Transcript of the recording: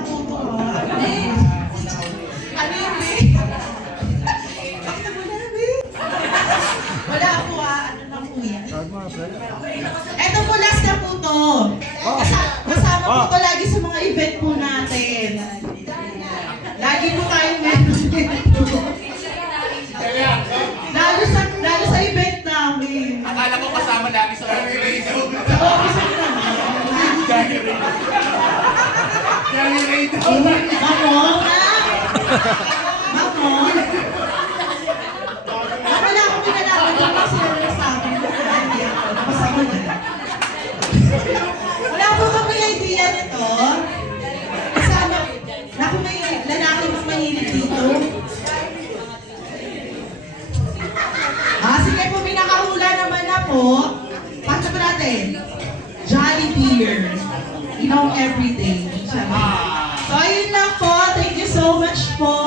lang po ito. Ano yun, eh? Bakit mo na, eh? Wala po, ano lang po yan. Ito po, last na po to. Kasama po ito lagi sa mga event po natin. Lagi po tayo meron dito. Lalo sa event namin. Akala ko kasama lagi sa radio. Oo, kasi naman. Gary Ray daw. Mamon na! Mamon! Wala akong pinalaman yung mga sila sa akin. Napasama na. Wala po kami idea nito. Kasama, naku may lalaki mas mahilig dito. Sige po, may nakahula naman na po. Panta pa natin. Jolly Beer. You know, everything. So, ayun lang po. Thank you so much po.